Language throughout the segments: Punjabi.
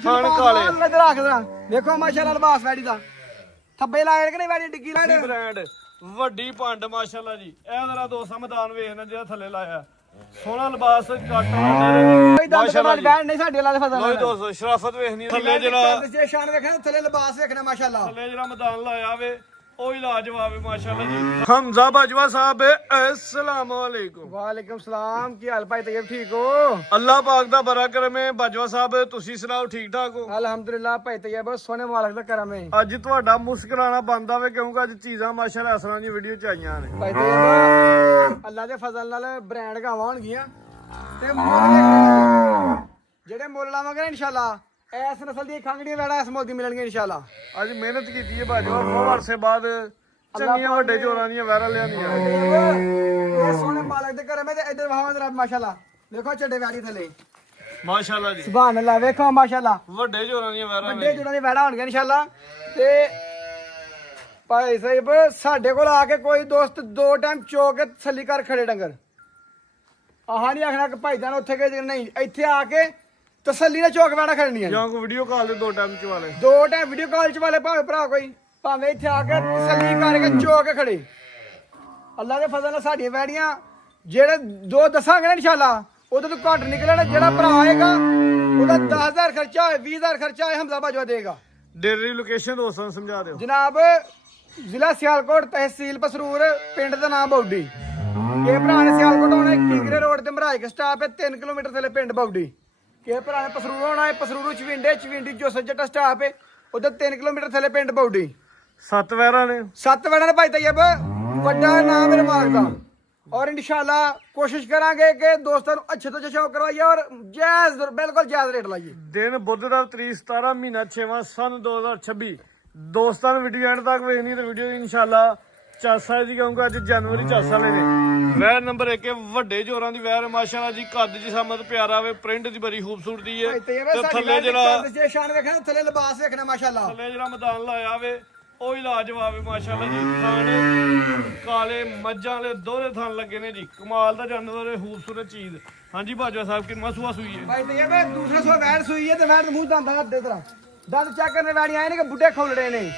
ਥਣ ਕਾਲੇ ਇੱਧਰ ਰੱਖ ਦੇਣਾ ਦੇਖੋ ਮਾਸ਼ਾਅੱਲਾ ਲਿਬਾਸ ਵੈੜੀ ਦਾ ਥੱਬੇ ਲਾਏ ਕਿ ਨਹੀਂ ਵੈੜੀ ਡਿੱਗੀ ਲਾਏ ਬ੍ਰਾਂਡ ਵੱਡੀ ਭੰਡ ਮਾਸ਼ਾਅੱਲਾ ਜੀ ਇਹ ਜ਼ਰਾ ਦੋਸਤਾਂ ਮੈਦਾਨ ਵੇਖਣਾ ਜਿਹੜਾ ਥੱਲੇ ਲਾਇਆ ਸੋਹਣਾ ਲਿਬਾਸ ਕੱਟ ਮਾਸ਼ਾਅੱਲਾ ਬੈਠ ਨਹੀਂ ਸਾਡੇ ਵਾਲਾ ਫਸਲ ਲੋ ਦੋਸਤੋ ਸ਼ਰਾਫਤ ਵੇਖਣੀ ਥੱਲੇ ਜਿਹੜਾ ਜੇ ਸ਼ਾਨ ਵੇਖਣਾ ਥੱਲੇ ਲਿਬਾਸ ਵੇਖਣਾ ਮਾਸ਼ਾਅੱਲਾ ਥੱਲੇ ਜਿਹੜਾ ਮੈਦਾਨ ਲਾਇਆ ਵੇ ਉਹ ਹੀ ਲਾਜਵਾਬ ਹੈ ਮਾਸ਼ਾਅੱਲਾ ਜੀ ਹਮਜ਼ਾ ਬਾਜਵਾ ਸਾਹਿਬ अस्सलाम वालेकुम ਵਾਲੇਕੁਮ ਸਲਾਮ ਕੀ ਹਾਲ ਭਾਈ ਤੈਯਬ ਠੀਕ ਹੋ ਅੱਲਾਹ ਪਾਕ ਦਾ ਬੜਾ ਕਰਮ ਹੈ ਬਾਜਵਾ ਸਾਹਿਬ ਤੁਸੀਂ ਸੁਣਾਓ ਠੀਕ ਠਾਕ ਹੋ ਅਲਹਮਦੁਲਿਲਾ ਭਾਈ ਤੈਯਬ ਸੋਹਣੇ ਮਾਲਕ ਦਾ ਕਰਮ ਹੈ ਅੱਜ ਤੁਹਾਡਾ ਮੁਸਕਰਾਣਾ ਬੰਦਾ ਵੇ ਕਿਉਂਕਿ ਅੱਜ ਚੀਜ਼ਾਂ ਮਾਸ਼ਾਅੱਲਾ ਇਸ ਤਰ੍ਹਾਂ ਦੀ ਵੀਡੀਓ ਚ ਆਈਆਂ ਨੇ ਭਾਈ ਤੈਯਬ ਅੱਲਾ ਦੇ ਫਜ਼ਲ ਨਾਲ ਬ੍ਰਾਂਡ ਗਾਵਾਂ ਹੋਣਗੀਆਂ ਤੇ ਮੁੱਲ ਜਿਹੜੇ ਮੁੱਲ ਲਾਵਾਂਗੇ ਇਨਸ਼ਾਅੱਲਾ ਐਸ ਨਸਲ ਦੀ ਖੰਗੜੀਆਂ ਵੈੜਾ ਇਸ ਮੁੱਲ ਦੀ ਮਿਲਣਗੀਆਂ ਇਨਸ਼ਾਅੱਲਾ ਅੱਜ ਮਿਹਨਤ ਕੀਤੀ ਹੈ ਬਾਜਵਾ ਬਹੁਤ ਅਰਸੇ ਬਾਅਦ ਚੰਗੀਆਂ ਵੱਡੇ ਜੋਰਾਂ ਦੀਆਂ ਵੈਰਾਂ ਲਿਆਂਦੀਆਂ ਇਹ ਸੋਹਣੇ ਮਾਲਕ ਦੇ ਕਰਮ ਹੈ ਤੇ ਇੱਧਰ ਵਹਾਵਾਂ ਜਰਾ ਮਾਸ਼ਾਅੱਲਾ ਦੇਖੋ ਚੱਡੇ ਵੈੜੀ ਥੱਲੇ ਮਾਸ਼ਾਅੱਲਾ ਜੀ ਸੁਭਾਨ ਅੱਲਾਹ ਵੇਖੋ ਮਾਸ਼ਾਅੱਲਾ ਵੱਡੇ ਜੋਰਾਂ ਦੀਆਂ ਵੈਰਾਂ ਵੱਡੇ ਜੁੜਾਂ ਦੀ ਵੈੜਾ ਹੋਣਗੀਆਂ ਇਨਸ਼ਾਅੱਲਾ ਤੇ ਭਾਈ ਸਾਹਿਬ ਸਾਡੇ ਕੋਲ ਆ ਕੇ ਕੋਈ ਦੋਸਤ ਦੋ ਟਾਈਮ ਚੋ ਕੇ ਤਸੱਲੀ ਕਰ ਖੜੇ ਡੰਗਰ ਆਹ ਨਹੀਂ ਆਖਣਾ ਕਿ ਭਾਈ ਜਾਨ ਉੱਥੇ ਗਏ ਨਹੀਂ ਇੱਥੇ ਆ ਕੇ ਤਸੱਲੀ ਨਾਲ ਚੋਕ ਵੈੜਾ ਖੜਨੀਆਂ ਜਾਂ ਕੋ ਵੀਡੀਓ ਕਾਲ ਦੇ ਦੋ ਟਾਈਮ ਚ ਵਾਲੇ ਦੋ ਟਾਈਮ ਵੀਡੀਓ ਕਾਲ ਚ ਵਾਲੇ ਭਾਵੇਂ ਭਰਾ ਕੋਈ ਭਾਵੇਂ ਇੱਥੇ ਆ ਕੇ ਤਸੱਲੀ ਕਰਕੇ ਚੋ ਕੇ ਖੜੇ ਅੱਲਾ ਦੇ ਫਜ਼ਲ ਨਾਲ ਸਾਡੀਆਂ ਵੈੜੀਆਂ ਜਿਹੜੇ ਦੋ ਦੱਸਾਂਗੇ ਨਾ ਇਨਸ਼ਾਅੱਲਾ ਉਹਦੇ ਤੋਂ ਘੱਟ ਨਿਕਲਣਾ ਜਿਹੜਾ ਭਰਾ ਆਏਗਾ ਉਹਦਾ 10000 ਖਰਚਾ ਹੋਏ 20000 ਖਰਚਾ ਹੋਏ ਹਮਜ਼ਾ ਬਾਜਵਾ ਦੇਗਾ ਡੇਰੀ ਲੋਕੇਸ਼ਨ ਦੋਸਤਾਂ ਨੂੰ ਸਮਝਾ ਦਿਓ ਜਨਾਬ ਜ਼ਿਲ੍ਹਾ ਸਿਆਲਕੋਟ ਤਹਿਸੀਲ ਪਸਰੂਰ ਪਿੰਡ ਦਾ ਨਾਮ ਬੌਡੀ ਇਹ ਭਰਾ ਨੇ ਸਿਆਲਕੋਟ ਆਉਣਾ ਕਿੰਗਰੇ ਰੋਡ ਤੇ ਮਰਾਇਕ ਸਟਾਪ ਹੈ 3 ਕਿਲੋਮੀਟਰ ਥੱਲੇ ਪਿੰਡ ਬੌਡੀ ਕਿ ਭਰਾ ਨੇ ਪਸਰੂਰ ਆਉਣਾ ਹੈ ਪਸਰੂਰ ਚਵਿੰਡੀ ਜੋ ਸੱਜਟਾ ਸਟਾਪ ਹੈ ਉਧਰ 3 ਕਿਲੋਮੀਟਰ ਥੱਲੇ ਪਿੰਡ ਬੌਡੀ 7 ਵੈਰਾਂ ਨੇ 7 ਵੈੜਾਂ ਨੇ ਭਾਈ ਤੈਯਬ ਵੱਡਾ ਨਾਮ ਮੇਰੇ ਮਾਲਕ ਦਾ और इंशाल्लाह कोशिश करांगे कि दोस्तों अच्छे तो शौक करवाइए और जायज बिल्कुल जायज रेट लाइए ਦਿਨ ਬੁੱਧ ਦਾ ਤਰੀਕ 17 ਮਹੀਨਾ 6ਵਾਂ ਸਨ 2026 ਦੋਸਤਾਂ ਨੂੰ ਵੀਡੀਓ ਐਂਡ ਤੱਕ ਵੇਖਣੀ ਤੇ ਵੀਡੀਓ ਇਨਸ਼ਾਅੱਲਾ ਚਾਸਾ ਜੀ ਕਹੂੰਗਾ ਅੱਜ ਜਨਵਰੀ ਚਾਸਾ ਲੈ ਨੇ ਵੈਰ ਨੰਬਰ 1 ਵੱਡੇ ਜੋਰਾਂ ਦੀ ਵੈਰ ਮਾਸ਼ਾਅੱਲਾ ਜੀ ਕੱਦ ਜੀ ਸਮਤ ਪਿਆਰਾ ਵੇ ਪ੍ਰਿੰਟ ਦੀ ਬੜੀ ਖੂਬਸੂਰਤੀ ਹੈ ਤੇ ਥੱਲੇ ਜਿਹੜਾ ਜੇ ਸ਼ਾਨ ਵੇਖਣਾ ਥੱਲੇ ਲਿਬਾਸ ਵੇਖਣਾ ਮਾਸ਼ਾਅੱਲਾ ਥੱਲੇ ਜਿਹੜਾ ਮੈਦਾਨ ਲਾਇਆ ਵੇ ਉਹ ਹੀ ਲਾਜਵਾਬ ਹੈ ਮਾਸ਼ਾਅੱਲਾ ਜੀ ਥਣ ਕਾਲੇ ਮੱਝਾਂ ਵਾਲੇ ਦੋਹਰੇ ਥਣ ਲੱਗੇ ਨੇ ਜੀ ਕਮਾਲ ਦਾ ਜਾਨਵਰ ਹੈ ਖੂਬਸੂਰਤ ਚੀਜ਼ ਹਾਂਜੀ ਬਾਜਵਾ ਸਾਹਿਬ ਕਿੰਨਾ ਸੂਆ ਸੂਈ ਹੈ ਭਾਈ ਤੈਯਬ ਦੂਸਰੇ ਸੋ ਵੈੜ ਸੂਈ ਹੈ ਤੇ ਵੈੜ ਮੂੰਹ ਦੰਦਾਂ ਅੱਧੇ ਤਰ੍ਹਾਂ ਦੰਦ ਚੈੱਕ ਕਰਨੇ ਵੈੜੀ ਆਏ ਨੇ ਕਿ ਬੁੱਢੇ ਖੋਲੜੇ ਨੇ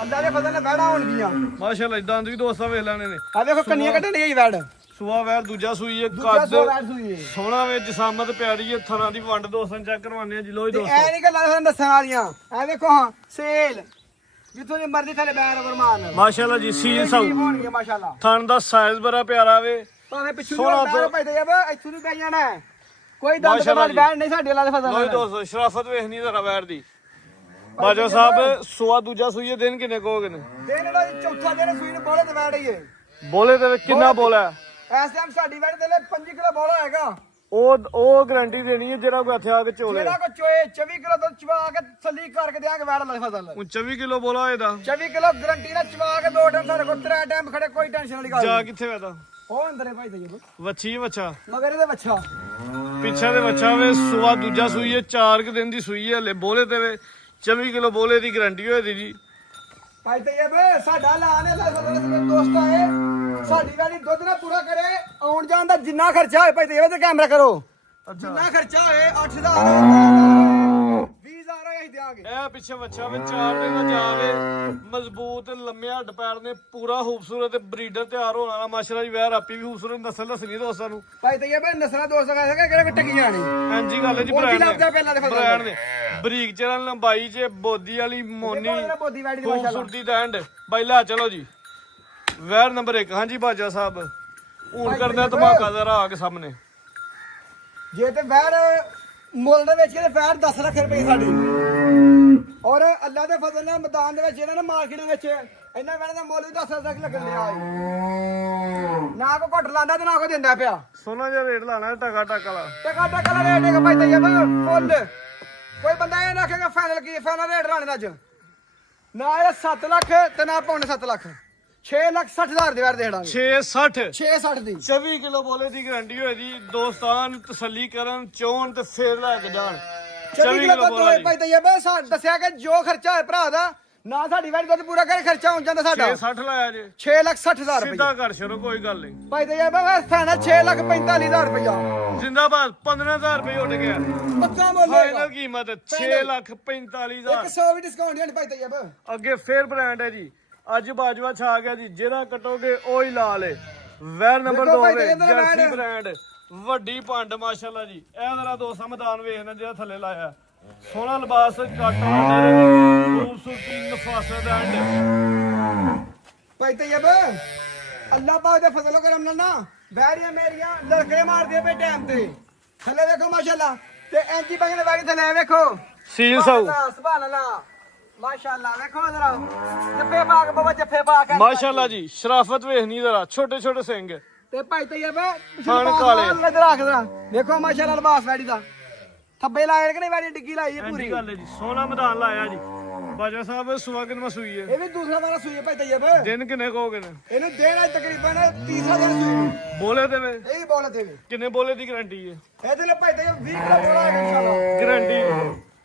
ਅੱਲਾ ਦੇ ਫਜ਼ਲ ਨਾਲ ਵੈੜਾਂ ਹੋਣਗੀਆਂ ਮਾਸ਼ਾਅੱਲਾ ਇਦਾਂ ਵੀ ਦੋਸਤਾਂ ਵੇਖ ਲੈਣੇ ਨੇ ਆ ਦੇਖੋ ਕੰਨੀਆਂ ਕੱਢਣ ਦੀ ਵੈੜ ਸੂਆ ਵੈਰ ਦੂਜਾ ਸੂਈ ਹੈ ਦੂਜਾ ਕੱਦ ਸੋ ਵੈੜ ਸੂਈ ਹੈ ਸੋਹਣਾ ਵੇ ਜਸਾਮਤ ਪਿਆਰੀ ਹੈ ਥਣਾਂ ਦੀ ਵੰਡ ਦੋਸਤਾਂ ਚੈੱਕ ਕਰਵਾਉਂਦੇ ਆ ਜੀ ਲੋ ਜੀ ਦੋਸਤੋ ਐ ਨਹੀਂ ਗੱਲਾਂ ਤੁਹਾਨੂੰ ਦੱਸਣ ਵਾਲੀਆਂ ਐ ਦੇਖੋ ਹਾਂ ਸੇਲ ਜਿੱਥੋਂ ਦੀ ਮਰਜ਼ੀ ਥੱਲੇ ਬੈਰ ਗੁਰਮਾਨ ਮਾਸ਼ਾਅੱਲਾ ਜੀ ਸੀਲ ਸਾਊ ਹੋਣਗੇ ਮਾਸ਼ਾਅੱਲਾ ਥਣ ਦਾ ਸਾਈਜ਼ ਬੜਾ ਪਿਆਰਾ ਵੇ ਭਾਵੇਂ ਪਿੱਛੋਂ ਸੋਹਣਾ ਬੈਰ ਭਾਈ ਤੈਯਬ ਇੱਥੋਂ ਦੀ ਪੈ ਜਾਣਾ ਕੋਈ ਦੰਦ ਦੇ ਬਾਅਦ ਬੈਰ ਨਹੀਂ ਸਾਡੇ ਵਾਲਾ ਦੇ ਫਜ਼ਲ ਲੋ ਜੀ ਦੋਸਤੋ ਸ਼ਰਾਫਤ ਵੇਖਣੀ ਜ਼ਰਾ ਵੈਰ ਦੀ ਬਾਜਵਾ ਸਾਹਿਬ ਸੂਆ ਦੂਜਾ ਸੂਈ ਹੈ ਦਿਨ ਕਿੰਨੇ ਕੋਗੇ ਨੇ ਦਿਨ ਇਹਦਾ ਚੌਥਾ ਦਿਨ ਸੂਈ ਨੂੰ ਬੋਲੇ ਤੇ ਵੈੜ ਹੀ ਹੈ ਬੋਲੇ ਤੇ ਕਿੰਨਾ ਬੋਲਾ ਇਸ ਟਾਈਮ ਸਾਡੀ ਵੈੜ ਦੇ ਲਈ 5 ਕਿਲੋ ਬੋਲਾ ਹੈਗਾ ਉਹ ਗਾਰੰਟੀ ਦੇਣੀ ਹੈ ਜਿਹੜਾ ਕੋਈ ਇੱਥੇ ਆ ਕੇ ਝੋਲੇ ਜਿਹੜਾ ਕੋ ਚੋਏ 24 ਕਿਲੋ ਦੁੱਧ ਚਵਾ ਕੇ ਤਸੱਲੀ ਕਰਕੇ ਦਿਆਂਗੇ ਵੈੜ ਵਾਲਾ ਫਜ਼ਲ 24 ਕਿਲੋ ਬੋਲਾ ਇਹਦਾ 24 ਕਿਲੋ ਗਾਰੰਟੀ ਨਾਲ ਚਵਾ ਕੇ 2 ਟਾਈਮ ਸਾਡੇ ਕੋਲ 3 ਟਾਈਮ ਖੜੇ ਕੋਈ ਟੈਨਸ਼ਨ ਵਾਲੀ ਗੱਲ ਜਾ ਨਹੀਂ ਕਿੱਥੇ ਵੇਦਾ ਉਹ ਅੰਦਰ ਹੈ ਭਾਈ ਤੈਯਬ ਵੱਛੀ ਵੱਛਾ ਮਗਰ ਇਹਦੇ ਬੱਚਾ ਪਿੱਛੇ ਦੇ ਵੱਛਾ ਵੇ ਸੂਆ ਦੂਜਾ ਸੂਈ ਹੈ 4 ਕੁ ਦਿਨ ਦੀ ਸੂਈ ਹੈ ਹਲੇ ਬੋਲੇ ਤੇ ਵੇ 24 ਕਿਲੋ ਬੋਲੇ ਦੀ ਗਾਰੰਟੀ ਹੋਈ ਦੀ ਜੀ ਭਾਈ ਤੈਯਬ ਸਾਡਾ ਐਲਾਨ ਹੈ ਸਾਡੇ ਦੋਸਤ ਆਏ ਸਾਡੀ ਵਾਲੀ ਦੁੱਧ ਨਾ ਪੂਰਾ ਕਰੇ ਆਉਣ ਜਾਣ ਦਾ ਜਿੰਨਾ ਖਰਚਾ ਹੋਏ ਭਾਈ ਤੈਯਬ ਤੇ ਕੈਮਰਾ ਕਰੋ ਜਿੰਨਾ ਖਰਚਾ ਹੋਏ 8000 20000 ਹੋਏ ਅਸੀਂ ਦਿਆਂਗੇ ਇਹ ਪਿੱਛੇ ਵੱਛਾ ਵੇ 4 ਦਿਨ ਦਾ ਜਾਵੇ ਮਜ਼ਬੂਤ ਲੰਮੇ ਹੱਡ ਪੈਰ ਨੇ ਪੂਰਾ ਖੂਬਸੂਰਤ ਬਰੀਡਰ ਤਿਆਰ ਹੋਣ ਵਾਲਾ ਮਾਸ਼ਾਅੱਲਾ ਜੀ ਵੈਰ ਆਪੀ ਵੀ ਖੂਬਸੂਰਤ ਨਸਲ ਦੱਸਣੀ ਦੋਸਤਾਂ ਨੂੰ ਭਾਈ ਤੈਯਬ ਨਸਲਾਂ ਦੋਸਤ ਕਹ ਸਕੇ ਕਿਹੜੇ ਟਕੀਆਂ ਨਹੀਂ ਹਾਂਜੀ ਗੱਲ ਹੈ ਜੀ ਬ੍ਰਾਂਡ ਨੇ ਬਰੀਕ ਚਰਨ ਲੰਬਾਈ ਚ ਬੋਦੀ ਵਾਲੀ ਮੋਨੀ ਬੋਦੀ ਵੈੜੀ ਦੀ ਮਾਸ਼ਾਅੱਲਾ ਖੂਬਸੂਰਤੀ ਦਾ ਐਂਡ ਬਾਈਲਾ ਚਲੋ ਜੀ ਵੈਰ ਨੰਬਰ 1 ਹਾਂਜੀ ਬਾਜਾ ਸਾਹਿਬ ਹੁਣ ਕਰਦਾ ਧਮਾਕਾ ਜ਼ਰਾ ਆ ਕੇ ਸਾਹਮਣੇ ਜੇ ਤੇ ਵੈੜ ਮੁੱਲ ਦੇ ਵਿੱਚ ਇਹਦੇ ਵੈੜ 10 ਲੱਖ ਰੁਪਏ ਸਾਡੀ ਔਰ ਅੱਲਾ ਦੇ ਫਜ਼ਲ ਨਾਲ ਮੈਦਾਨ ਦੇ ਵਿੱਚ ਇਹਨਾਂ ਨੇ ਮਾਰਕੀਟ ਵਿੱਚ ਇਹਨਾਂ ਵੈੜਾਂ ਦਾ ਮੁੱਲ ਵੀ 10 ਲੱਖ ਲੱਗਣ ਲਿਆ ਨਾ ਕੋ ਘਟ ਲਾਂਦਾ ਤੇ ਨਾ ਕੋ ਦਿੰਦਾ ਪਿਆ ਸੋਨਾ ਜਿਹਾ ਰੇਟ ਲਾਣਾ ਟਕਾ ਟਕ ਵਾਲਾ ਟਕਾ ਟਕਾ ਦਾ ਰੇਟ ਹੈ ਭਾਈ ਤੈਯਬ ਫੁੱਲ ਕੋਈ ਬੰਦਾ ਇਹ ਨਾ ਆਖੇਗਾ ਫਾਈਨਲ ਕੀ ਫਾਈਨਲ ਰੇਟ ਲਾਣੇ ਦਾ ਅੱਜ ਨਾ ਇਹ 7 ਲੱਖ ਤੇ ਨਾ ਪੌਣੇ 7 ਲੱਖ 6,60,000 ਦੀ ਵੈੜ ਦੇ ਦਾਂਗੇ 660 660 ਦੀ 24 ਕਿਲੋ ਬੋਲੇ ਦੀ ਗਾਰੰਟੀ ਹੋਈ ਜੀ ਦੋਸਤਾਨ ਤਸੱਲੀ ਕਰਨ ਚੋਣ ਤੇ ਫੇਰ ਲੈ ਕੇ ਜਾਣ 24 ਕਿਲੋ ਦੁੱਧ ਹੋਏ ਭਾਈ ਤੈਯਬ ਦੱਸਿਆ ਕਿ ਜੋ ਖਰਚਾ ਹੋਏ ਭਰਾ ਦਾ ਨਾ ਸਾਡੀ ਵੈੜੀ ਦੁੱਧ ਪੂਰਾ ਕਰੇ ਖਰਚਾ ਹੋ ਜਾਂਦਾ ਸਾਡਾ 60 ਲਾਇਆ ਜੇ 6,60,000 ਰੁਪਏ ਸਿੱਧਾ ਕਰ ਸ਼ੁਰੂ ਕੋਈ ਗੱਲ ਨਹੀਂ ਭਾਈ ਤੇ ਇਹ ਬਸ ਫਾਈਨਲ 6,45,000 ਰੁਪਇਆ ਜ਼ਿੰਦਾਬਾਦ 15,000 ਰੁਪਏ ਉੱਡ ਗਿਆ ਪੱਕਾ ਮੁੱਲ ਫਾਈਨਲ ਕੀਮਤ 6,45,000 100 ਵੀ ਡਿਸਕਾਊਂਟ ਨਹੀਂ ਭਾਈ ਤੇ ਇਹ ਅੱਗੇ ਫੇਰ ਬ੍ਰਾਂਡ ਹੈ ਜੀ ਅੱਜ ਬਾਜਵਾ ਛਾ ਗਿਆ ਜੀ ਜਿਹੜਾ ਕਟੋਗੇ ਉਹ ਹੀ ਲਾ ਲੇ ਵੈਰ ਨੰਬਰ ਦੇਖੋ 2 ਭਾਈ ਵੇ ਤੇ ਇਹਦਾ ਜਰਸੀ brand। ਬ੍ਰਾਂਡ ਵੱਡੀ ਭੰਡ ਮਾਸ਼ਾਅੱਲਾ ਜੀ ਇਹ ਜ਼ਰਾ ਦੋਸਤਾਂ ਮੈਦਾਨ ਵੇਖਣਾ ਜਿਹੜਾ ਥੱਲੇ ਲਾਇਆ ਸੋਹਣਾ ਲਿਬਾਸ ਕਾਟਾ ਖੂਬਸੂਰਤੀ ਨਫਾਸਤ ਐਂਡ ਭਾਈ ਤੇ ਇਹ ਅੱਲਾਹ ਪਾਕ ਦੇ ਫਜ਼ਲ ਕਰਮ ਨਾਲ ਨਾ ਵੈੜੀਆਂ ਮੇਰੀਆਂ ਲੜਕੇ ਮਾਰਦੇ ਪਏ ਟਾਈਮ ਤੇ ਥੱਲੇ ਵੇਖੋ ਮਾਸ਼ਾਅੱਲਾ ਤੇ ਐਂਜੀ ਬੰਗਨੇ ਵੈੜੀ ਥੱਲੇ ਵੇਖੋ ਸੀਲ ਸਾਊ ਸੁਭਾਨ ਅੱਲਾਹ ਮਾਸ਼ਾਅੱਲਾ ਵੇਖੋ ਜਰਾ ਜੱਫੇ ਪਾ ਕੇ ਬਾਬਾ ਜੱਫੇ ਪਾ ਕੇ ਮਾਸ਼ਾਅੱਲਾ ਜੀ ਸ਼ਰਾਫਤ ਵੇਖਣੀ ਜ਼ਰਾ ਛੋਟੇ ਛੋਟੇ ਸਿੰਘ ਤੇ ਭਾਈ ਤਈਬ ਖਾਣ ਕਾਲੇ। ਇਧਰ ਰੱਖ ਦੇਣਾ ਦੇਖੋ ਮਾਸ਼ਾਅੱਲਾ ਲਿਬਾਸ ਵੈੜੀ ਦਾ ਥੱਬੇ ਲਾਏ ਕਿ ਨਹੀਂ ਵੈੜੀ ਡਿੱਗੀ ਲਾਈ ਹੈ ਪੂਰੀ ਪੂਰੀ ਗੱਲ ਹੈ ਜੀ ਸੋਹਣਾ ਮੈਦਾਨ ਲਾਇਆ ਜੀ ਬਾਜਵਾ ਸਾਹਿਬ ਸੁਹਾਗਨ ਮਸੂਈ ਹੈ ਇਹ ਵੀ ਦੂਸਰਾ ਵਾਲਾ ਸੂਈ ਹੈ ਭਾਈ ਤਈਬ ਦਿਨ ਕਿੰਨੇ ਕਹੋਗੇ ਨੇ ਇਹਨੂੰ ਦੇਣਾ ਤਕਰੀਬਨ ਤੀਸਰਾ ਦਿਨ ਸੂਈ ਨੂੰ। ਬੋਲੇ ਤੇ ਵੇ ਇਹ ਬੋਲੇ ਤੇ ਵੀ ਕਿੰਨੇ ਬੋਲੇ ਦੀ ਗਾਰੰਟੀ ਹੈ ਇਹਦੇ ਲਈ ਭਾਈ ਤਈਬ 20 ਕਿਲੋ ਬੋਲਾ ਹੈ ਇਨਸ਼ਾਅੱਲਾ ਗਾਰੰਟੀ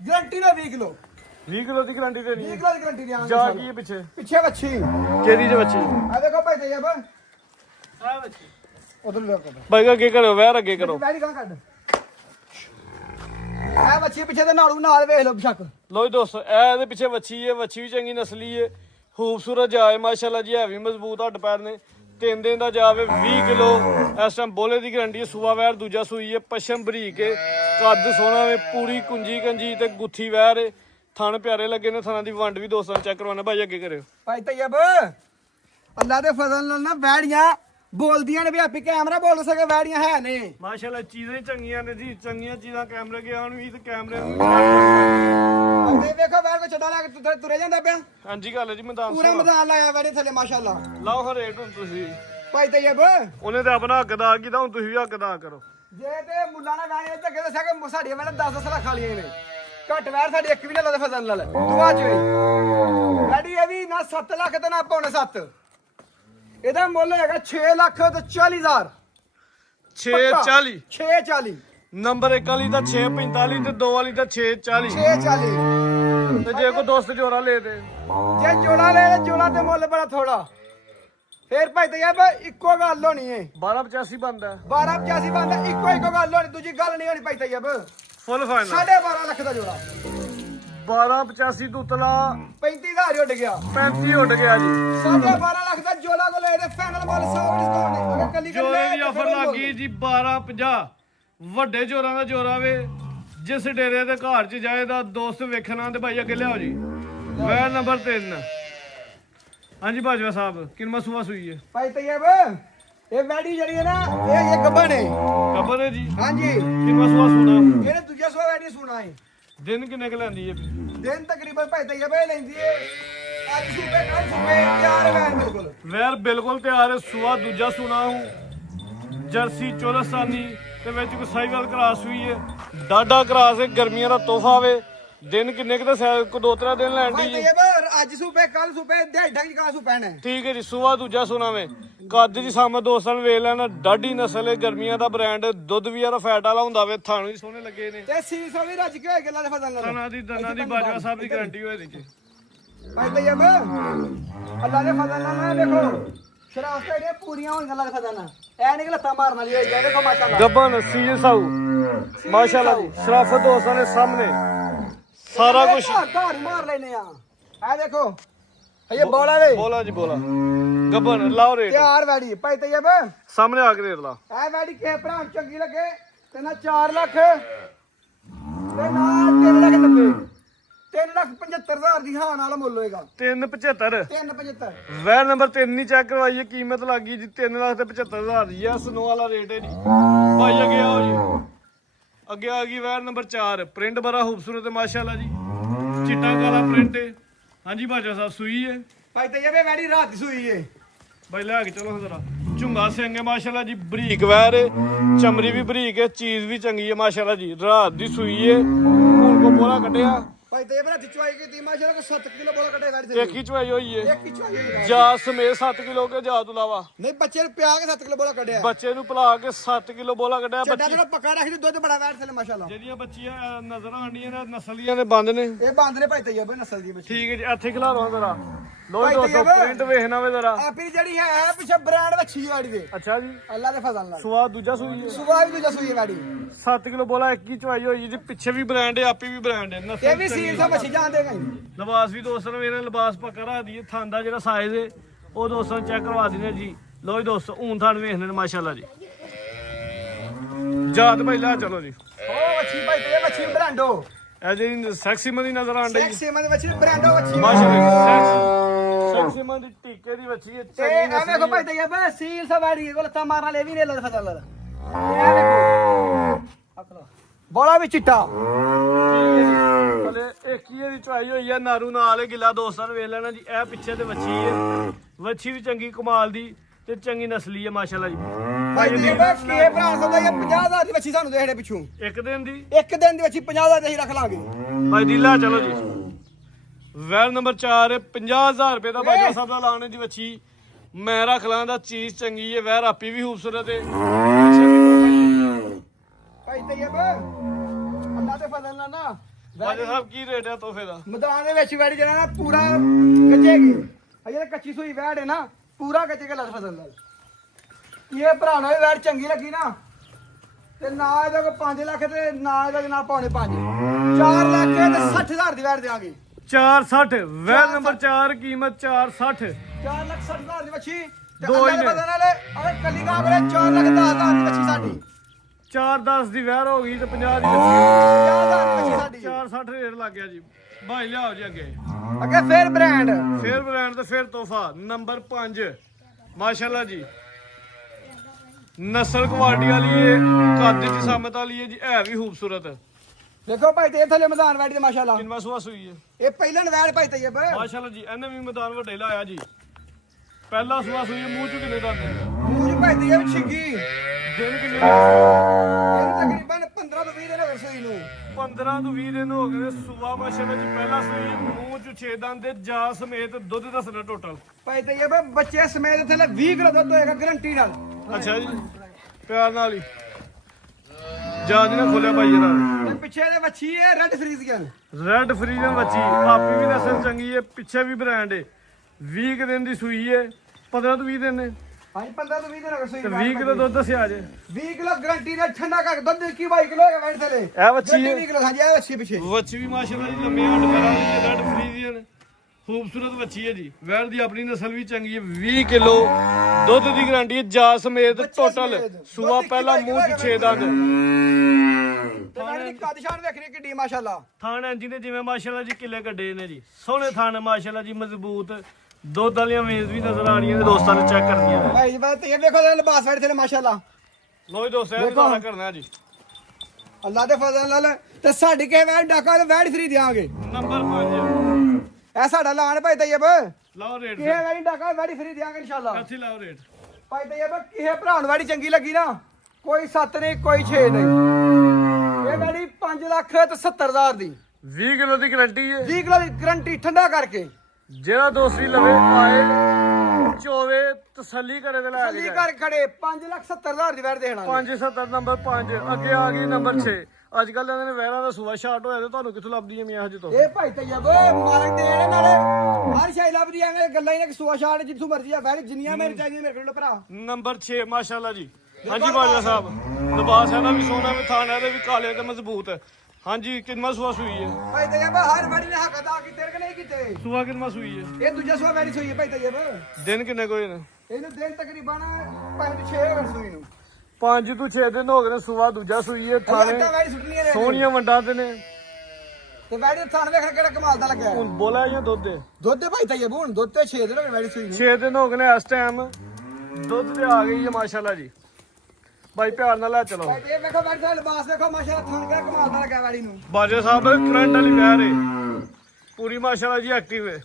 ਗਰੰਟੀ ਨਾ 20 ਕਿਲੋ 20 ਕਿਲੋ ਦੀ ਗਾਰੰਟੀ ਦੇਣੀ 20 ਹੈ ਕਿਲੋ ਦੀ ਗਰੰਟੀ ਦਿਆਂਗੇ ਜਾ ਕੀ ਹੈ ਪਿੱਛੇ ਪਿੱਛੇ ਵੱਛੀ ਕਿਹਦੀ ਜੇ ਬੱਚੀ ਆ ਦੇਖੋ ਭਾਈ ਤਈਬ ਆ ਬੱਚੀ ਉਧਰ ਵੇਖੋ ਬਾਈ ਅੱਗੇ ਕਰੋ ਵੈਰ ਅੱਗੇ ਕਰੋ ਵੈੜੀ ਕਹਾਂ ਕੱਢ ਇਹ ਵੱਛੀ ਪਿੱਛੇ ਤੇ ਨਾਲੂ ਨਾਲ ਵੇਖ ਲਓ ਬਸ਼ੱਕ ਲੋ ਜੀ ਦੋਸਤੋ ਇਹ ਇਹਦੇ ਪਿੱਛੇ ਵੱਛੀ ਹੈ ਵੱਛੀ ਵੀ ਚੰਗੀ ਨਸਲੀ ਹੈ ਖੂਬਸੂਰਤ ਜਾਏ ਮਾਸ਼ਾਅੱਲਾ ਜੀ ਹੈ ਵੀ ਮਜ਼ਬੂਤ ਹੱਡ ਪੈਰ ਨੇ 3 ਦਿਨ ਦਾ ਜਾਵੇ 20 ਕਿਲੋ ਇਸ ਟਾਈਮ ਬੋਲੇ ਦੀ ਗਾਰੰਟੀ ਹੈ ਸੂਆ ਵੈਰ ਦੂਜਾ ਸੂਈ ਹੈ ਪਸ਼ਮ ਬਰੀਕ ਹੈ ਕੱਦ ਸੋਹਣਾ ਵੇ ਪੂਰੀ ਕੁੰਜੀ ਕੰਜੀ ਤੇ ਗੁੱਥੀ ਵੈਰ ਹੈ ਥਣ ਪਿਆਰੇ ਲੱਗੇ ਨੇ ਥਣਾਂ ਦੀ ਵੰਡ ਵੀ ਦੋਸਤਾਂ ਚੈੱਕ ਕਰਵਾਉਣਾ ਭਾਈ ਅੱਗੇ ਕਰਿਓ ਭਾਈ ਤਈਬ ਅੱਲਾ ਦੇ ਫਜ਼ਲ ਨਾਲ ਨਾ ਵੈੜੀਆਂ ਬੋਲਦੀਆਂ ਨੇ ਵੀ ਆਪੀ ਕੈਮਰਾ ਬੋਲ ਸਕੇ ਵੈੜੀਆਂ ਹੈ ਨੇ ਮਾਸ਼ਾਅੱਲਾ ਚੀਜ਼ਾਂ ਹੀ ਚੰਗੀਆਂ ਨੇ ਜੀ ਚੰਗੀਆਂ ਚੀਜ਼ਾਂ ਕੈਮਰੇ ਕੇ ਆਉਣ ਵੀ ਤੇ ਕੈਮਰੇ ਤੇ ਵੇਖੋ ਵੈੜ ਕੋ ਛੱਡਾ ਲਾ ਕੇ ਤੁਰੇ ਜਾਂਦਾ ਪਿਆ ਹਾਂਜੀ ਗੱਲ ਹੈ ਜੀ ਮੈਦਾਨ ਪੂਰਾ ਮੈਦਾਨ ਲਾਇਆ ਵੈੜੇ ਥੱਲੇ ਮਾਸ਼ਾਅੱਲਾ ਲਾਓ ਹਰ ਰੇਟ ਹੁਣ ਤੁਸੀਂ ਭਾਈ ਤਈਬ ਉਹਨੇ ਤੇ ਆਪਣਾ ਹੱਕ ਦਾ ਕੀਤਾ ਹੁਣ ਤੁਸੀਂ ਵੀ ਹੱਕ ਦਾ ਕਰੋ ਜੇ ਤੇ ਮੁੱਲਾ ਨੇ ਵੈੜੀਆਂ ਧੱਕੇ ਦੱਸਿਆ ਕਿ ਸਾਡੀਆਂ ਵੈੜਾਂ 10 ਲੱਖ ਖਾਲੀਆਂ ਨੇ ਘੱਟ ਵੈੜ ਸਾਡੀ ਇੱਕ ਵੀ ਨਾ ਲਾਦੇ ਫਜ਼ਲ ਨਾਲ ਦੁਆ ਚ ਵੈੜੀ ਇਹ ਵੀ ਨਾ 7 ਲੱਖ ਤੇ ਨਾ ਪੌਣੇ 7 ਇਹਦਾ ਮੁੱਲ ਹੈਗਾ 6 ਲੱਖ ਤੇ 40,000 640 640 ਨੰਬਰ 1 ਵਾਲੀ ਤਾਂ 645 ਤੇ 2 ਵਾਲੀ ਤਾਂ 640 640 ਤੇ ਜੇ ਕੋਈ ਦੋਸਤ ਜੋੜਾ ਲੈ ਦੇ ਜੇ ਜੋੜਾ ਲੈ ਜੋੜਾ ਤੇ ਮੁੱਲ ਬੜਾ ਥੋੜਾ ਫੇਰ ਭਾਈ ਤਈਬ ਇੱਕੋ ਗੱਲ ਹੋਣੀ ਏ 1285 ਬੰਦਾ 1285 ਬੰਦਾ ਇੱਕੋ ਗੱਲ ਹੋਣੀ ਦੂਜੀ ਗੱਲ ਨਹੀਂ ਹੋਣੀ ਭਾਈ ਤਈਬ ਫੁੱਲ ਫਾਈਨਲ 12.5 ਲੱਖ ਦਾ ਜੋੜਾ 1285 ਤੋਂ ਉਤਲਾ 35,000 ਉੱਡ ਗਿਆ 35 ਉੱਡ ਗਿਆ ਜੀ 12.5 ਲੱਖ ਦਾ ਜੋੜਾ ਕੋ ਲੈ ਦੇ ਫਾਈਨਲ ਮੁੱਲ 100 ਡਿਸਕਾਊਂਟ ਅਗਰ ਕੱਲੀ ਜੋੜੇ ਦੀ ਆਫਰ ਲੱਗੀ ਜੀ 1250 ਵੱਡੇ ਜੋਰਾਂ ਦਾ ਜੋਰਾ ਵੇ ਜਿਸ ਡੇਰੇ ਦੇ ਘਰ ਚ ਜਾਏਦਾ ਦੋਸਤ ਵੇਖਣਾ ਤੇ ਭਾਈ ਅੱਗੇ ਲਿਆਓ ਜੀ ਵੈਰ ਨੰਬਰ 3 ਹਾਂਜੀ ਬਾਜਵਾ ਸਾਹਿਬ ਕਿੰਨਾ ਸੂਆ ਸੂਈ ਹੈ ਭਾਈ ਤਈਬ ਇਹ ਵੈੜੀ ਜਿਹੜੀ ਹੈ ਨਾ ਇਹ ਗੱਬਣ ਹੈ ਖਬਰ ਹੈ ਜੀ ਹਾਂਜੀ ਕਿੰਨਾ ਸੂਆ ਸੁਣਾ ਇਹਨੇ ਦੂਜਾ ਸਵਾ ਵੈੜੀ ਸੁਣਾ ਹੈ ਦਿਨ ਕਿੰਨੇ ਕੁ ਲੈਂਦੀ ਹੈ ਦਿਨ ਤਕਰੀਬਨ ਭਾਈ ਤਈਬ ਇਹ ਲੈਂਦੀ ਹੈ ਅੱਜ ਸੂਬੇ ਕੱਲ ਸੂਬੇ ਤਿਆਰ ਵੈਣ ਬਿਲਕੁਲ ਵੈਰ ਬਿਲਕੁਲ ਤਿਆਰ ਹੈ ਸੂਆ ਦੂਜਾ ਸੁਣਾ ਹੂੰ ਜਰਸੀ ਚੋਲਸਤਾਨੀ ਤੇ ਵਿੱਚ ਕੋਈ ਸਾਈਵਲ ਕਰਾਸ ਵੀ ਹੈ ਡਾਡਾ ਕਰਾਸ ਹੈ ਗਰਮੀਆਂ ਦਾ ਤੋਹਫਾ ਵੇ ਦਿਨ ਕਿੰਨੇ ਕੁ ਦਾ ਕੋ 2-3 ਦਿਨ ਲੈਣ ਭਾਈ ਦੀ ਤਈਬ ਅੱਜ ਸੂਬੇ ਕੱਲ ਸੂਬੇ ਦਿਹਾੜੀ ਢਾਈ ਕਾ ਸੂ ਪੈਣਾ ਹੈ ਠੀਕ ਹੈ ਜੀ ਸੂਆ ਦੂਜਾ ਸੁਣਾ ਵੇ ਕੱਦ ਦੀ ਸਾਹਮਣੇ ਦੋਸਤਾਂ ਨੂੰ ਵੇਖ ਲੈਣਾ ਡਾਢੀ ਨਸਲ ਹੈ ਗਰਮੀਆਂ ਦਾ ਬ੍ਰਾਂਡ ਦੁੱਧ ਵੀ ਯਾਰ ਫੈਟ ਵਾਲਾ ਹੁੰਦਾ ਵੇ ਥਣ ਵੀ ਸੋਹਣੇ ਲੱਗੇ ਨੇ ਤੇ ਸੀਸਾ ਵੀ ਰੱਜ ਕੇ ਹੋਏ ਗੱਲਾਂ ਦੇ ਫਜ਼ਲ ਨਾਲ ਦਨਾਂ ਦੀ ਬਾਜਵਾ ਸਾਹਿਬ ਦੀ ਗਾਰੰਟੀ ਹੋਏ ਦੀ ਭਾਈ ਤਈਬ ਅੱਲਾ ਦੇ ਫਜ਼ਲ ਨਾਲ ਨਾ ਦੇਖੋ ਸ਼ਰਾਫਤਾਂ ਇਹਦੀਆਂ ਪੂਰੀਆਂ ਹੋਣ ਗੱਲਾਂ ਦੇ ਫਜ਼ਲ ਨਾਲ ਐ ਨਹੀਂ ਕਿ ਲੱਤਾਂ ਮਾਰਨ ਵਾਲੀ ਹੋਈ ਜਾਏ ਦੇਖੋ ਮਾਸ਼ਾਅੱਲਾ ਗੱਬਨ ਸੀਜਨ ਸਾਊ ਮਾਸ਼ਾਅੱਲਾ ਜੀ ਸ਼ਰਾਫਤ ਦੋਸਤਾਂ ਦੇ ਸਾਹਮਣੇ ਸਾਰਾ ਕੁਝ ਘਰ ਮਾਰ ਲੈਨੇ ਆ ਐ ਦੇਖੋ ਇਹ ਬੋਲਾ ਵੇ ਬੋਲਾ ਜੀ ਬੋਲਾ ਗੱਬਨ ਲਾਓ ਰੇਟ ਤਿਆਰ ਵੈੜੀ ਭਾਈ ਤਈਬ ਸਾਹਮਣੇ ਆ ਕੇ ਰੇਟ ਲਾ ਐ ਵੈੜੀ ਕੇ ਭਰਾ ਨੂੰ ਚੰਗੀ ਲੱਗੇ ਤੇ ਨਾ 4 ਲੱਖ ਤੇ ਨਾ 3 ਲੱਖ 90 3,75,000 ਦੀ ਹਾਂ ਨਾਲ ਮੁੱਲ ਹੋਏਗਾ 375 375 ਵੈਰ ਨੰਬਰ 3 ਨਹੀਂ ਚੈੱਕ ਕਰਵਾਈਏ ਕੀਮਤ ਲੱਗੀ ਜੀ 3,75,000 ਦੀ ਆ ਸਨੋ ਵਾਲਾ ਰੇਟ ਹੈ ਜੀ ਭਾਈ ਅੱਗੇ ਆਓ ਜੀ ਅੱਗੇ ਆ ਗਈ ਵੈਰ ਨੰਬਰ 4 ਪ੍ਰਿੰਟ ਬੜਾ ਖੂਬਸੂਰਤ ਹੈ ਮਾਸ਼ਾਅੱਲਾ ਜੀ ਚਿੱਟਾ ਕਾਲਾ ਪ੍ਰਿੰਟ ਹੈ ਹਾਂਜੀ ਬਾਜਾ ਸਾਹਿਬ ਸੂਈ ਹੈ ਭਾਈ ਤਈਬ ਇਹ ਵੈੜੀ ਰਾਤ ਦੀ ਸੂਈ ਏ ਬਾਈ ਲੈ ਕੇ ਚਲੋ ਜ਼ਰਾ ਝੁੰਗਾ ਸਿੰਘ ਹੈ ਮਾਸ਼ਾਅੱਲਾ ਜੀ ਬਰੀਕ ਵੈਰ ਹੈ ਚਮੜੀ ਵੀ ਬਰੀਕ ਹੈ ਚੀਜ਼ ਵੀ ਚੰਗੀ ਹੈ ਮਾਸ਼ਾਅੱਲਾ ਜੀ ਰਾਤ ਦੀ ਸੂਈ ਹੈ ਹੁਣ ਕੋ ਪੂਰਾ ਕੱਢਿਆ ਭਾਈ ਤੇ ਬਰਾ ਚੁਆਈ ਕੀਤੀ ਮਾਸ਼ਾਅੱਲਾ ਕੋ 7 ਕਿਲੋ ਬੋਲਾ ਕੱਢੇ ਵੈੜ ਇੱਕ ਹੀ ਚਵਾਈ ਹੋਈ ਏ ਇੱਕ ਹੀ ਚੁਆਈ ਹੋਈ ਜਾ ਸਮੇਤ 7 ਕਿਲੋ ਕੇ ਜਾ ਤੋਂ ਇਲਾਵਾ ਨਹੀਂ ਬੱਚੇ ਨੂੰ ਪਿਆ ਕੇ 7 ਕਿਲੋ ਬੋਲਾ ਕੱਢਿਆ ਬੱਚੇ ਨੂੰ ਪਿਲਾ ਕੇ 7 ਕਿਲੋ ਬੋਲਾ ਕੱਢਿਆ ਚੱਡਾ ਬੱਚੀ ਜਿਹੜਾ ਪੱਕਾ ਰੱਖੀ ਦੁੱਧ ਬੜਾ ਵੈੜ ਥਲੇ ਮਾਸ਼ਾਅੱਲਾ ਜਿਹੜੀਆਂ ਬੱਚੀਆਂ ਨਜ਼ਰ ਆਂਡੀਆਂ ਨੇ ਨਸਲ ਦੀਆਂ ਨੇ ਬੰਦ ਨੇ ਇਹ ਬੰਦ ਨੇ ਭਾਈ ਤਈਬ ਨਸਲ ਦੀ ਬੱਚੀ ਠੀਕ ਹੈ ਜੀ ਇੱਥੇ ਖਿਲਾ ਲਓ ਜ਼ਰਾ ਲੋ ਭਾਈ ਦੋਸਤੋ ਤੈਯਬ। ਪ੍ਰਿੰਟ ਵੇਖਣਾ ਵੇ ਜ਼ਰਾ ਆਪਣੀ ਜਿਹੜੀ ਹੈ ਪਿੱਛੇ ਬ੍ਰਾਂਡ ਵੱਛੀ ਵਾੜੀ ਦੇ ਅੱਛਾ ਜੀ ਅੱਲਾ ਦੇ ਫਜ਼ਲ ਨਾਲ ਸਵਾਦ ਦੂਜਾ ਸੂਈ ਹੈ ਸੁਬਾਹ ਵੀ ਦੂਜਾ ਸੂਈ ਵਾੜੀ 7 ਕਿਲੋ ਬੋਲਾ ਇੱਕ ਹੀ ਚਵਾਈ ਹੋਈ ਜੀ ਪਿੱਛੇ ਵੀ ਬ੍ਰਾਂਡ ਹੈ ਆਪੀ ਵੀ ਬ੍ਰਾਂਡ ਹੈ ਨਸਲ ਇਹ ਵੀ ਸੀਲ ਸਾ ਵੱਛੀ ਜਾਂਦੇ ਗਈ ਲਿਬਾਸ ਵੀ ਦੋਸਤਾਂ ਨੂੰ ਇਹਨਾਂ ਲਿਬਾਸ ਪੱਕਾ ਰੱਖ ਦਈਏ ਥਣ ਦਾ ਜਿਹੜਾ ਸਾਈਜ਼ ਹੈ ਉਹ ਦੋਸਤਾਂ ਨੂੰ ਚੈੱਕ ਕਰਵਾ ਦਿੰਦੇ ਜੀ ਲੋ ਜੀ ਦੋਸਤੋ ਊਨ ਥਣ ਵੇਖਣੇ ਨੇ ਮਾਸ਼ਾਅੱਲਾ ਜੀ ਜਾਤ ਭਾਈ ਲਾ ਚਲੋ ਜੀ ਉਹ ਵੱਛੀ ਭਾਈ ਤੇ ਵੱਛੀ ਬ੍ਰਾਂਡੋ ਇਹ ਜਿਹੜੀ ਸੈਕਸੀ ਮਦੀ ਨਜ਼ਰ ਆਣ ਡਈ ਸੈਕਸੀ ਮਨ ਵੱਛੀ ਬ੍ਰਾਂਡੋ ਵੱਛੀ ਮਾਸ਼ਾਅੱਲਾ ਸੈਕਸੀ ਮਦੀ ਟੀਕੇ ਦੀ ਬੱਚੀ ਹੈ ਤੇ ਚੰਗੀ ਐ ਨਸਲ ਵੇਖੋ ਦੀ ਭਾਈ ਹੈ। ਤੇ ਇਹ ਸੀਲ ਸਾ ਵਾੜੀ ਕੋਲ ਤਾਂ ਮਾਰਨ ਵਾਲੇ ਵੀ ਨੇ ਅੱਲਾ ਦੇ ਫਜ਼ਲ ਨਾਲ ਇਹ ਵੇਖੋ ਅਕਲਾ ਬੋਲਾ ਵੀ ਚਿੱਟਾ ਹਲੇ ਇੱਕ ਹੀ ਇਹਦੀ ਚੁਆਈ ਹੋਈ ਹੈ ਨਾਰੂ ਨਾਲ ਇਹ ਗਿੱਲਾ ਦੋਸਤਾਂ ਨੂੰ ਵੇਖ ਲੈਣਾ ਜੀ ਇਹ ਪਿੱਛੇ ਤੇ ਵੱਛੀ ਹੈ ਵੱਛੀ ਵੀ ਚੰਗੀ ਕਮਾਲ ਦੀ ਤੇ ਚੰਗੀ ਨਸਲੀ ਹੈ ਮਾਸ਼ਾਅੱਲਾ ਜੀ ਭਾਈ ਤੇ ਬਸ ਕੀ ਭਰਾ ਸਕਦਾ ਇਹ 50000 ਦੀ ਵੱਛੀ ਸਾਨੂੰ ਦੇਖੜੇ ਪਿੱਛੋਂ ਇੱਕ ਦਿਨ ਦੀ ਇੱਕ ਦਿਨ ਦੀ ਵੱਛੀ 50000 ਦੀ ਅਸੀਂ ਰੱਖ ਲਾਂਗੇ ਭਾਈ ਦੀਲਾ ਚਲੋ ਜੀ ਵੈਲ ਨੰਬਰ 4 50000 ਰੁਪਏ ਦਾ ਬਾਜਾ ਸਾਹਿਬ ਦਾ ਲਾਣੇ ਦੀ ਵੱਛੀ ਮੈਂ ਰੱਖ ਲਾਂ ਦਾ ਚੀਜ਼ ਚੰਗੀ ਹੈ ਵੈਰ ਆਪੀ ਵੀ ਖੂਬਸੂਰਤ ਹੈ ਭਾਈ ਤੇ ਇਹ ਅੱਲਾ ਦੇ ਫਜ਼ਲ ਨਾਲ ਨਾ ਬਾਜਾ ਸਾਹਿਬ ਕੀ ਰੇਟ ਹੈ ਤੋਹਫੇ ਦਾ ਮੈਦਾਨ ਦੇ ਵਿੱਚ ਵੈੜੀ ਜਿਹੜਾ ਨਾ ਪੂਰਾ ਗੱਜੇਗੀ ਆ ਜਿਹੜਾ ਕੱਚੀ ਸੂਈ ਵੈੜ ਹੈ ਨਾ ਪੂਰਾ ਗੱਜੇਗਾ ਲੱਗ ਫਜ਼ਲ ਨਾਲ ਇਹ ਭਰਾ ਨੂੰ ਵੈੜ ਚੰਗੀ ਲੱਗੀ ਨਾ ਤੇ ਨਾ ਇਹਦਾ ਕੋਈ 5 ਲੱਖ ਤੇ ਨਾ ਇਹਦਾ ਜਨਾਬ ਪੌਣੇ 5 4 ਲੱਖ ਤੇ 60000 ਦੀ ਵੈੜ ਦੇਵਾਂਗੇ 460 ਵੈਲ ਨੰਬਰ 4 ਕੀਮਤ 460 4 ਲੱਖ 60000 ਦੀ ਵੱਛੀ ਤੇ ਦੋ ਹੀ ਅੱਲਾ ਦੇ ਨੇ। ਫਜ਼ਲ ਨਾਲ ਅਰੇ ਕੱਲੀ ਨਾ ਬਰੇ 4 ਲੱਖ 10000 ਦੀ ਵੱਛੀ ਸਾਡੀ 410 ਦੀ ਵੈਰ ਹੋ ਗਈ ਤੇ 50 ਦੀ 4,000 ਦੀ ਵੱਛੀ ਸਾਡੀ 460 ਰੇਟ ਲੱਗ ਗਿਆ ਜੀ ਭਾਈ ਲਿਆਓ ਜੀ ਅੱਗੇ ਅੱਗੇ ਫੇਰ ਬ੍ਰਾਂਡ ਫੇਰ ਬ੍ਰਾਂਡ ਤੇ ਫੇਰ ਤੋਹਫਾ ਨੰਬਰ 5 ਮਾਸ਼ਾਅੱਲਾ ਜੀ ਨਸਲ ਕੁਆਲਿਟੀ ਵਾਲੀ ਹੈ ਕੱਦ ਦੀ ਸਮਤ ਵਾਲੀ ਹੈ ਜੀ ਹੈ ਵੀ ਖੂਬਸੂਰਤ ਦੇਖੋ ਭਾਈ ਤੇ ਇਹ ਥੱਲੇ ਮੈਦਾਨ ਵੈੜੀ ਦੇ ਮਾਸ਼ਾਅੱਲਾ ਕਿੰਨਾ ਸੁਆ ਸੂਈ ਹੈ ਇਹ ਪਹਿਲਾਂ ਵੈੜ ਭਾਈ ਤੈਯਬ ਮਾਸ਼ਾਅੱਲਾ ਜੀ ਇਹਨੇ ਵੀ ਮੈਦਾਨ ਵੱਡੇ ਲਾਇਆ ਜੀ ਪਹਿਲਾ ਸੁਆ ਸੂਈ ਹੈ, ਮੂੰਹ ਚ ਕਿੰਨੇ ਦੰਦ ਮੂੰਹ ਭਾਈ ਤੈਯਬ ਛਿੱਗੀ ਦਿਨ ਕਿੰਨੇ ਇਹਨੂੰ ਤਕਰੀਬਨ 15 ਤੋਂ 20 ਦਿਨ ਹੋ ਗਏ ਸੂਈ ਨੂੰ 15 ਤੋਂ 20 ਦਿਨ ਹੋ ਗਏ ਸੁਆ ਮਾਸ਼ਾਅੱਲਾ ਜੀ ਪਹਿਲਾ ਸੂਈ ਮੂੰਹ ਚ 6 ਦੰਦ ਤੇ ਜਾ ਸਮੇਤ ਦੁੱਧ ਦੱਸਣਾ ਟੋਟਲ ਭਾਈ ਤੈਯਬ ਬੱਚੇ ਸਮੇਤ ਥੱਲੇ 20 ਕਿਲੋ ਦੁੱਧ ਹੋਏਗਾ ਗਰੰਟੀ ਨਾਲ ਅੱਛਾ ਜੀ ਪਿਆਰ ਨਾਲ ਹੀ ਜਾ ਜੀ ਨਾ ਖੋਲਿਆ ਭਾਈ ਜਰਾ ਤੇ ਪਿੱਛੇ ਦੇ ਵੱਛੀ ਹੈ ਰੈੱਡ ਫਰੀਜ਼ੀਅਨ ਰੈਡ ਫਰੀਜ਼ਨ ਬੱਚੀ ਆਪੀ ਵੀ ਨਸਲ ਚੰਗੀ ਹੈ ਪਿੱਛੇ ਵੀ ਬ੍ਰਾਂਡ ਹੈ 20 ਕੁ ਦਿਨ ਦੀ ਸੂਈ ਹੈ 15 ਤੋਂ 20 ਦਿਨ ਨੇ ਹਾਂਜੀ 15 ਤੋਂ 20 ਦਿਨ ਹੋ ਗਏ ਸੂਈ ਤੇ ਨੂੰ 20 ਕਿਲੋ ਦੁੱਧ ਦੱਸਿਆ ਜੇ 20 ਕਿਲੋ ਗਰੰਟੀ ਨਾਲ ਠੰਡਾ ਕਰਕੇ ਦੁੱਧ ਕੀ 22 ਕਿਲੋ ਹੋਏਗਾ ਵੈਟ ਥੱਲੇ ਇਹ ਵੱਛੀ ਹੈ 20 ਕਿਲੋ ਹਾਂਜੀ ਇਹ ਵੱਛੀ ਪਿੱਛੇ ਵੱਛੀ ਵੀ ਮਾਸ਼ਾਅੱਲਾ ਜੀ ਲੰਮੇ ਹੱਡ ਪੈਰਾਂ ਦੀ ਹੈ ਰੈਡ ਫਰੀਜ਼ਨ ਖੂਬਸੂਰਤ ਵੱਛੀ ਹੈ ਜੀ ਵੈੜ ਦੀ ਆਪਣੀ ਨਸਲ ਵੀ ਚੰਗੀ ਹੈ 20 ਕਿਲੋ ਦੁੱਧ ਦੀ ਗਾਰੰਟੀ ਹੈ ਜਾ ਸਮੇਤ ਟੋਟਲ ਸੂਆ ਪਹਿਲਾ ਮੂੰਹ ਚ 6 ਦੰਦ ਤੇ ਵੈੜ ਦੀ ਕੱਦ ਸ਼ਾਨ ਵੇਖਣੀ ਕਿੱਡੀ ਮਾਸ਼ਾਅੱਲਾ ਥਾਣ ਇੰਜੀ ਨੇ ਜਿਵੇਂ ਮਾਸ਼ਾਅੱਲਾ ਜੀ ਕਿੱਲੇ ਕੱਢੇ ਨੇ ਜੀ ਸੋਹਣੇ ਥਾਣ ਮਾਸ਼ਾਅੱਲਾ ਜੀ ਮਜ਼ਬੂਤ ਦੁੱਧ ਵਾਲੀਆਂ ਮੇਜ਼ ਵੀ ਨਜ਼ਰ ਆ ਰਹੀਆਂ ਨੇ ਦੋਸਤਾਂ ਨੇ ਚੈੱਕ ਕਰਨੀਆਂ ਨੇ ਭਾਈ ਜੀ ਬਾਤ ਇਹ ਵੇਖੋ ਇਹਦਾ ਲਿਬਾਸ ਵੈੜ ਥੱਲੇ ਮਾਸ਼ਾਅੱਲਾ ਲੋ ਜੀ ਦੋਸਤੋ ਇਹ ਦੁਬਾਰਾ ਕਰਨਾ ਜੀ ਅੱਲਾ ਦੇ ਫਜ਼ਲ ਨਾਲ ਤੇ ਸਾਡੀ ਕੇ ਵੈੜ ਡਾਕਾ ਤੇ ਵੈੜ ਫਰੀ ਦਿਆਂਗੇ ਨੰਬਰ 5 ਇਹ ਸਾਡਾ ਲਾਣ ਭਾਈ ਤੈਯਬ ਲਾਓ ਰੇਟ ਇਹ ਵੈੜੀ ਡਾਕਾ ਵੈੜੀ ਫਰੀ ਦਿਆਂਗੇ ਇਨਸ਼ਾਅੱਲਾ ਇੱਥੇ ਲਾਓ ਰੇਟ ਭਾਈ ਤੈਯਬ ਕਿਸੇ ਭਰਾ ਨੂੰ ਵੈੜੀ ਚੰਗੀ ਲੱਗੀ ਨਾ ਕੋਈ 7 ਨਹੀਂ ਕੋਈ 6 ਨਹੀਂ ਇਹ ਵੈੜੀ 5 ਲੱਖ ਤੇ 70,000 ਦੀ 20 ਕਿਲੋ ਦੀ ਗਾਰੰਟੀ ਹੈ 20 ਕਿਲੋ ਦੀ ਗਰੰਟੀ ਠੰਡਾ ਕਰਕੇ ਜਿਹੜਾ ਦੋਸਤ ਵੀ ਲਵੇ ਆਏ ਚੋਵੇ ਤਸੱਲੀ ਕਰੇ ਤੇ ਲੈ ਕੇ ਸੱਲੀ ਜਾਏ ਕਰ ਖੜੇ 5,70,000 ਦੀ ਵੈੜ ਦੇਣਾ 570 ਨੰਬਰ 5 ਅੱਗੇ ਆ ਗਈ ਨੰਬਰ 6 ਅੱਜ ਕੱਲ ਇਹਨਾਂ ਨੇ ਵੈਰਾਂ ਦਾ ਸੂਆ ਸ਼ਾਰਟ ਹੋਇਆ ਤੇ ਤੁਹਾਨੂੰ ਕਿੱਥੋਂ ਲੱਭਦੀ ਹੈ ਮੀਆਂ ਹਜੇ ਤੋਂ ਇਹ ਭਾਈ ਤੈਯਬ ਮਾਲਕ ਦੇ ਨਾਲੇ ਹਰ ਸ਼ੈ ਲੱਭਦੀ ਐਵੇਂ ਗੱਲਾਂ ਹੀ ਨੇ ਸੂਆ ਛਾੜ ਜਿੱਥੋਂ ਮਰਜੀ ਆ ਵੈੜ ਜਿੰਨੀਆਂ ਮੇਰੇ ਚਾਹੀਦੀਆਂ ਮੇਰੇ ਕੋਲ ਭਰਾ ਨੰਬਰ 6 ਮਾਸ਼ਾਅੱਲਾ ਜੀ ਹਾਂਜੀ ਬਾਜਾ ਸਾਹਿਬ ਲਿਬਾਸ ਇਹਦਾ ਵੀ ਸੋਨਾ ਵੀ ਥਾਣਾ ਇਹਦੇ ਵੀ ਕਾਲੇ ਤੇ ਮਜ਼ਬੂਤ ਹਾਂਜੀ ਕਿੰਨਾ ਸੂਆ ਸੂਈ ਹੈ ਭਾਈ ਤੈਯਬ ਹਰ ਵੈੜੀ ਨੇ ਹੱਕ ਅਦਾ ਕੀਤੇ ਕਿ ਨਹੀਂ ਕੀਤੇ ਸੂਆ ਕਿੰਨਾ ਸੂਈ ਹੈ ਇਹ ਦੂਜਾ ਸੂਆ ਵੈੜੀ ਸੂਈ ਹੈ ਭਾਈ ਤੈਯਬ ਦਿਨ ਕਿੰਨੇ ਕੋਈ ਨੇ ਇਹਨੂੰ ਦਿਨ ਤਕਰੀਬਨ 5-6 ਹੋ ਸੂਈ ਨੂੰ 5 ਤੋਂ 6 ਦਿਨ ਹੋ ਗਏ ਨੇ ਸੂਆ ਦੂਜਾ ਸੂਈ ਹੈ ਥਾਣੇ ਅੱਧਾ ਵੈੜੀ ਸੁੱਟਣੀ ਹੈ ਸੋਹਣੀਆਂ ਵੰਡਾਂ ਤੇ ਨੇ ਤੇ ਵੈੜੀ ਦੇ ਥਾਣ ਵੇਖਣ ਕਿਹੜਾ ਕਮਾਲ ਦਾ ਲੱਗਿਆ ਹੁਣ ਬੋਲਾ ਜਾਂ ਦੁੱਧ ਦੇ ਦੁੱਧ ਦੇ ਭਾਈ ਤੈਯਬ ਹੁਣ ਦੁੱਧ ਤੇ 6 ਦਿਨ ਹੋ ਗਏ ਵੈੜੀ ਸੂਈ ਨੂੰ 6 ਦਿਨ ਹੋ ਗਏ ਨੇ ਇਸ ਟਾਈਮ ਦੁੱਧ ਤੇ ਆ ਗਈ ਹੈ ਮਾਸ਼ਾਅੱਲਾ ਜੀ ਭਾਈ ਪਿਆਰ ਨਾਲ ਲੈ ਚਲੋ ਭਾਈ ਇਹ ਵੇਖੋ ਵੈੜੀ ਦਾ ਲਿਬਾਸ ਵੇਖੋ ਮਾਸ਼ਾਅੱਲਾ ਥਾਣ ਕਿਹੜਾ ਕਮਾਲ ਦਾ ਲੱਗਿਆ ਵੈੜੀ ਨੂੰ ਬਾਜੇ ਸਾਹਿਬ ਕਰੰਟ ਵਾਲੀ ਵੈਰ ਹੈ ਪੂਰੀ ਮਾਸ਼ਾਅੱਲਾ ਜੀ ਐਕਟਿਵ ਹੈ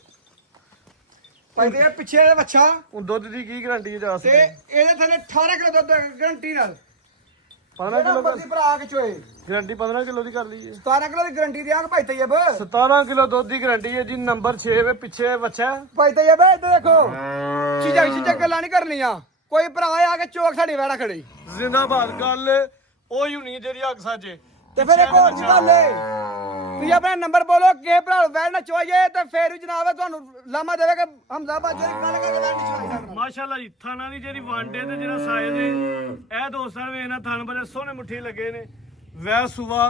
ਭਾਈ ਤੇ ਇਹ ਪਿੱਛੇ ਦਾ ਬੱਚਾ ਹੁਣ ਦੁੱਧ ਦੀ ਕੀ ਗਾਰੰਟੀ ਹੈ ਜਾ ਤੇ ਸਕਦੀ ਇਹਦੇ ਥੱਲੇ 18 ਕਿਲੋ ਦੁੱਧ ਗਰੰਟੀ ਨਾਲ 15 ਜਿਹੜਾ ਕਿਲੋ ਮਰਜ਼ੀ ਭਰਾ ਕੇ ਚੋਏ ਗਾਰੰਟੀ 15 ਕਿਲੋ ਦੀ ਕਰ ਲਈਏ 17 ਕਿਲੋ ਦੀ ਗਰੰਟੀ ਦਿਆਂਗੇ ਭਾਈ ਤੈयब 17 ਕਿਲੋ ਦੁੱਧ ਦੀ ਗਾਰੰਟੀ ਹੈ ਜੀ ਨੰਬਰ 6 ਵੇ ਪਿੱਛੇ ਬੱਚਾ ਭਾਈ ਤैयब ਇੱਧਰ ਦੇਖੋ ਚੀਜ਼ਾਂ ਗੱਲਾਂ ਨਹੀਂ ਕਰਨੀਆਂ ਕੋਈ ਭਰਾ ਆ ਕੇ ਚੋਕ ਸਾਡੀ ਵੈੜਾ ਖੜੀ ਜ਼ਿੰਦਾਬਾਦ ਗੱਲ ਉਹ ਹੀ ਹੋਣੀ ਜਿਹੜੀ ਅੱਗ ਸਾਜੇ ਤੇ ਫਿਰ ਇੱਕ ਹੋਰ ਗੱਲ ਏ ਤੁਸੀਂ ਆਪਣਾ ਨੰਬਰ ਬੋਲੋ ਕਿ ਭਰਾ ਵੈੜ ਨਾ ਚੋਈਏ ਤੇ ਫੇਰ ਵੀ ਜਨਾਬ ਤੁਹਾਨੂੰ ਲਾਮਾ ਦੇਵੇ ਕਿ ਹਮਦਾਬਾਦ ਜਿਹੜੀ ਗੱਲ ਕਰਕੇ ਵੈੜ ਨਹੀਂ ਚੋਈ ਸਕਦਾ ਮਾਸ਼ਾਅੱਲਾ ਜੀ ਥਾਣਾ ਦੀ ਜਿਹੜੀ ਵਾਂਡੇ ਤੇ ਜਿਹੜਾ ਸਾਇਜ਼ ਹੈ ਇਹ ਦੋਸਤਾਂ ਨੇ ਵੇਖਣਾ ਥਣ ਬੜੇ ਸੋਹਣੇ ਮੁੱਠੀ ਲੱਗੇ ਨੇ ਵੈ ਸੁਵਾ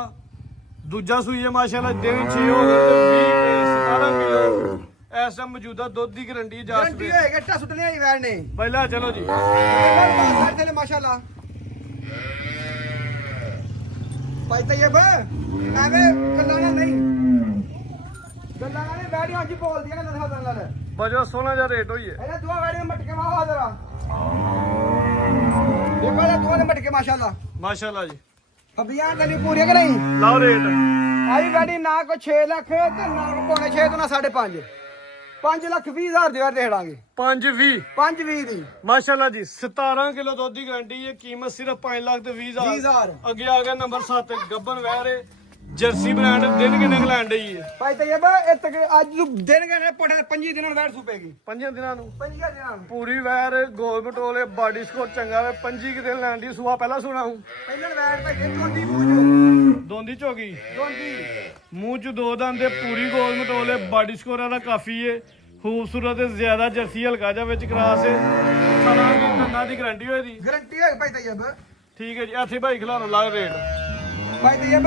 ਦੂਜਾ ਸੂਈ ਹੈ ਮਾਸ਼ਾਅੱਲਾ ਦਿਨ 6 ਹੋ ਗਏ ਤੇ 17 ਕਿਲੋ ਇਸ ਟਾਈਮ ਮੌਜੂਦਾ ਦੁੱਧ ਦੀ ਗਾਰੰਟੀ ਜਾ ਗਰੰਟੀ ਸਕਦੀ ਹੋਏਗਾ ਟਾ ਸੁੱਟਣੀ ਆਈ ਵੈੜ ਨੇ ਪਹਿਲਾਂ ਚਲੋ ਜੀ ਬਾਜ਼ਾਰ ਤੇ ਮਾਸ਼ਾਅੱਲਾ ਭਾਈ ਤैयब ਐਵੇਂ ਗੱਲਾਂ ਨਾਲ ਨਹੀਂ ਗੱਲਾਂ ਨਾਲ ਨਹੀਂ ਵੈੜੀਆਂ ਅੱਜ ਬੋਲਦੀਆਂ ਨੇ ਨਸਾ ਨਾਲ ਬਜੋ ਸੋਹਣਾ ਜਿਹਾ ਰੇਟ ਹੋਈ ਹੈ ਇਹਨੇ ਦੋ ਵੈੜੀਆਂ ਮਟਕੇ ਮਾਵਾ ਜਰਾ ਦੇਖੋ ਇਹ ਦੋ ਨੇ ਮਟਕੇ ਮਾਸ਼ਾਅੱਲਾ ਮਾਸ਼ਾਅੱਲਾ ਜੀ ਫੱਬੀਆਂ ਤੇਰੀ ਪੂਰੀਆਂ ਕਿ ਨਹੀਂ ਲਾਓ ਰੇਟ ਆਈ ਵੈੜੀ ਨਾ ਕੋ 6 ਲੱਖ ਤੇ ਨਾ ਕੋ ਪੌਣੇ 6 ਤੋਂ ਨਾ 5.5 5,20,000 ਦੀ ਵੈੜ ਦੇੜਾਂਗੇ 520 5,20 ਦੀ ਮਾਸ਼ਾਅੱਲਾ ਜੀ 17 ਕਿਲੋ ਦੁੱਧ ਦੀ ਗਾਰੰਟੀ ਹੈ ਕੀਮਤ ਸਿਰਫ 5 ਲੱਖ ਤੇ 20,000 20,000 ਅੱਗੇ ਆ ਗਿਆ ਨੰਬਰ 7 ਗੱਬਨ ਵੈਰ ਜਰਸੀ ਬ੍ਰਾਂਡ ਦਿਨ ਕਿੰਨੇ ਲੈਣ ਡਈ ਹੈ ਭਾਈ ਤैयब ਇੱਥੇ ਅੱਜ ਨੂੰ ਦਿਨ ਗਏ ਪੜੇ 25 ਦਿਨਾਂ ਨੂੰ ਵੈੜ ਸੂਪੇਗੀ 5 ਦਿਨਾਂ ਨੂੰ 25 ਦਿਨਾਂ ਨੂੰ ਪੂਰੀ ਵੈਰ ਗੋਲ ਬਟੋਲੇ ਬਾਡੀ ਸਕੋਰ ਚੰਗਾ ਵੇ 25 ਕਿ ਦਿਨ ਲੈਣ ਦੀ ਸੁਆ ਪਹਿਲਾਂ ਸੁਣਾ ਹੂੰ ਪਹਿਲਾਂ ਵੈੜ ਭਾਈ ਚੋਂਦੀ ਮੂੰਹ ਦੋਂਦੀ ਝੋਗੀ ਚੋਂਦੀ ਮੂੰਹ ਚ ਦੋ ਦੰਦ ਦੇ ਪੂਰੀ ਗੋਲ ਮਟੋਲੇ ਬਾਡੀ ਸਕੋਰ ਦਾ ਕਾਫੀ ਏ ਖੂਬਸੂਰਤ ਤੇ ਜ਼ਿਆਦਾ ਜਰਸੀ ਹਲਕਾ ਜਾ ਵਿੱਚ ਕਰਾਸ ਏ ਸਾਰਾ ਦੰਦਾਂ ਦੀ ਗਾਰੰਟੀ ਹੋਏ ਦੀ ਗਰੰਟੀ ਹੈ ਭਾਈ ਤैयब ਠੀਕ ਹੈ ਜੀ ਇੱਥੇ ਭਾਈ ਖਿਲਾਰੋ ਲੱਗ ਰੇਟ ਭਾਈ ਤैयब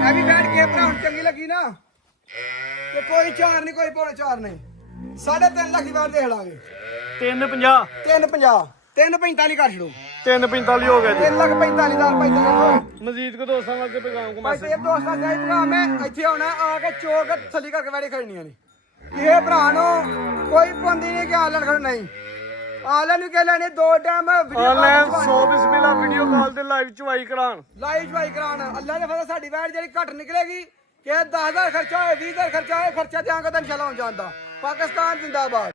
ਐ ਵੀ ਬੈਠ ਕੇ ਭਰਾ ਹੁਣ ਚੰਗੀ ਲੱਗੀ ਨਾ ਤੇ ਕੋਈ 4 ਨਹੀਂ ਕੋਈ ਪੌਣੇ 4 ਨਹੀਂ 3.5 ਲੱਖ ਦੀ ਵਾਰ ਦੇਖ ਲਾਂਗੇ 350 350 345 ਕਰ ਛੜੋ 345 ਹੋ ਗਿਆ ਜੀ 3,45,000 ਭਾਈ ਤैयब ਮਜ਼ੀਦ ਕੋ ਦੋਸਤਾਂ ਵਾਸਤੇ ਪੈਗਾਮ ਭਾਈ ਕਮਾਸੇ ਤैयब ਦੋਸਤਾਂ ਦਾ ਭਰਾ ਮੈਂ ਇੱਥੇ ਆਉਣਾ ਆ ਕੇ ਚੋਕ ਥੱਲੀ ਕਰਕੇ ਵੈੜੀ ਖੜਨੀਆਂ ਨੇ ਇਹ ਭਰਾ ਨੂੰ ਕੋਈ ਪਾਉਂਦੀ ਨਹੀਂ ਕਿ ਆਲਣ ਖੜ ਨਹੀਂ ਆਲਣ ਨੂੰ ਕਹਿ ਲੈਣੇ 2 ਟਾਈਮ ਆਨਲਾਈਨ 100 ਬਿਸਮਿਲ੍ਲਾ ਵੀਡੀਓ ਕਾਲ ਤੇ ਲਾਈਵ ਚਵਾਈ ਕਰਾਣ ਲਾਈਵ ਚਵਾਈ ਕਰਾਣ ਅੱਲਾ ਨੇ ਫਜ਼ਲ ਸਾਡੀ ਵੈੜ ਜਿਹੜੀ ਘੱਟ ਨਿਕਲੇਗੀ ਕਿ 10,000 ਖਰਚਾ ਹੋਏ 20,000 ਖਰਚਾ ਹੋਏ ਖਰਚਾ ਦਿਆਂਗਾ ਤਾਂ ਇਨਸ਼ਾਅੱਲਾ ਹੋ ਜਾਂਦਾ ਪਾਕਿਸਤਾਨ ਜ਼ਿੰਦਾਬਾਦ